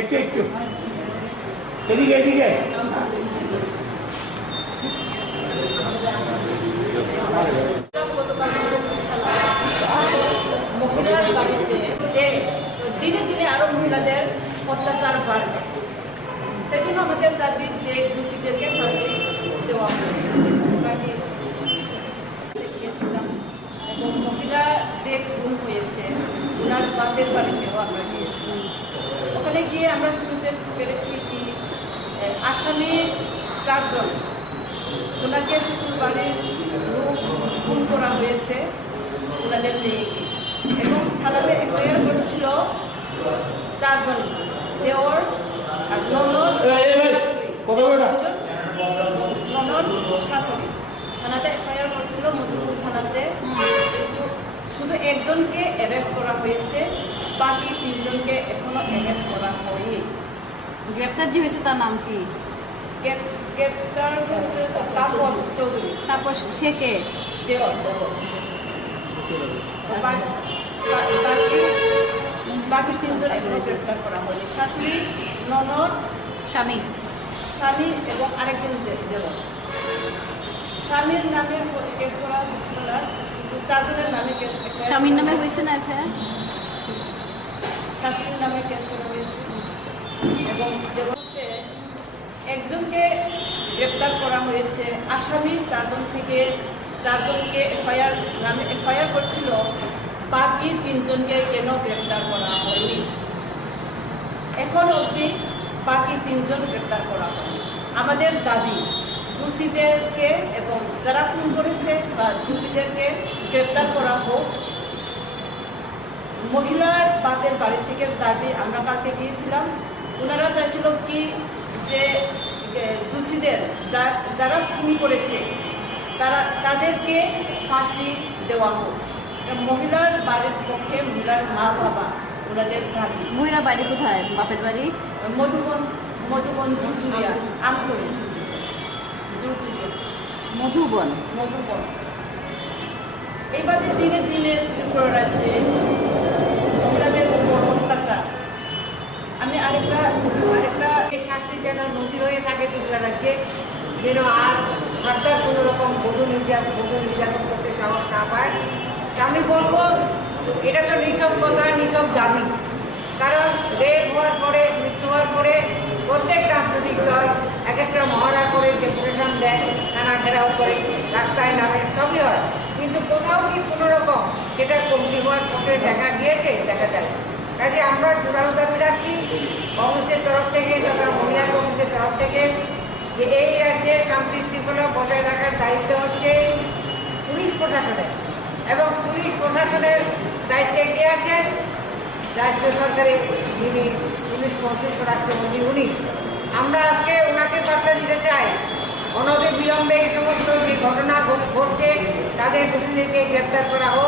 একটু একটু এদিকে এদিকে মহিলার বাড়িতে যে দিনে দিনে আরো মহিলাদের অত্যাচার বাড়বে, সেজন্য আমাদের দাবি যে দোষীদেরকে শাস্তি দেওয়া গিয়েছিলাম এবং মহিলা যে খুন হয়েছে ওনার বাপের বাড়িতেও আমরা গিয়েছিলাম। ওখানে গিয়ে আমরা শুনতে পেরেছি কি আসামি 4 জন, ওনাকে শ্বশুর বাড়ির লোক খুন করা হয়েছে ওনাদের মেয়েকে, এবং থানাতে এফআইআর করেছিল 4 জন, দেওর আর ননদ শাশুড়ি। থানাতে এফআইআর করেছিল মধুপুর থানাতে, কিন্তু শুধু একজনকে অ্যারেস্ট করা হয়েছে, বাকি 3 জনকে এখনো অ্যারেস্ট করা হয়নি। গ্রেপ্তার যে হয়েছে তার নাম কি? গ্রেপ্তার হচ্ছে তাপস চৌধুরী। তাপস সে কে? দেওর। বাকি 3 জন এখনো গ্রেপ্তার করা হয়নি, শাশুড়ি, ননদ, স্বামী এবং আরেকজন দেওর। স্বামীর নামে কেস করা হচ্ছিল না, 4 জনের নামে কেস। স্বামীর নামে হয়েছে না এফআইআর? শাশুড়ির নামে কেস করা হয়েছে এবং হচ্ছে একজনকে গ্রেপ্তার করা হয়েছে। আসামি 4 জন থেকে 4 জনকে এফআইআর করছিল, বাকি 3 জনকে কেন গ্রেপ্তার করা হয়নি? এখন অবধি বাকি 3 জন গ্রেপ্তার করা হয়নি। আমাদের দাবি দোষীদেরকে এবং যারা খুন করেছে বা দোষীদেরকে গ্রেপ্তার করা হোক। মহিলার বাপের বাড়ি থেকে দাবি আমরা কালকে গিয়েছিলাম, ওনারা চাইছিল কি যে দোষীদের যারা খুন করেছে তাদেরকে ফাঁসি দেওয়া হোক। মহিলার বাড়ির পক্ষে মহিলার মা বাবা ওনাদের দাবি। মহিলার বাড়ি কোথায়? বাপের বাড়ি মধুবন জুরজুরিয়া, আমতলী জুরজুরিয়া, মধুবন। এইভাবে দিনে দিনে ত্রিপুরা রাজ্যে মহিলাদের উপর অত্যাচার। আমি আরেকটা শাস্তি যেন নদীর হয়ে থাকে ত্রিপুরা রাজ্যে, যেন আর সরকার কোনো রকম বধূ নির্যাতন করতে সাহস না পায়। আমি বলবো এটা তো নিছক কথা, নিছক দাবি। কারণ রেপ হওয়ার পরে, মৃত্যু হওয়ার পরে প্রত্যেক রাজনৈতিক দল এক একটা মহড়া করে ডেপুটেশন দেয়, থানা ঘেরাও করে, রাস্তায় নামে, সবই হয়, কিন্তু কোথাও কি কোনো রকম সেটা কমতি হওয়ার পথে দেখা গিয়েছে? দেখা যায়। কাজে আমরা জোরালো দাবি রাখছি কংগ্রেসের তরফ থেকে তথা মহিলা কংগ্রেসের তরফ থেকে যে এই রাজ্যে শান্তি শৃঙ্খলা বজায় রাখার দায়িত্ব হচ্ছে পুলিশ প্রশাসনের, এবং পুলিশ প্রশাসনের দায়িত্বে কে আছেন? রাজ্য সরকারের যিনি পুলিশ মন্ত্রী, স্বরাষ্ট্রমন্ত্রী, উনি। আমরা আজকে ওনাকে বার্তা দিতে চাই, অনতি বিলম্বে এই সমস্ত যে ঘটনা ঘটছে তাদের দোষীদেরকে গ্রেপ্তার করা হোক।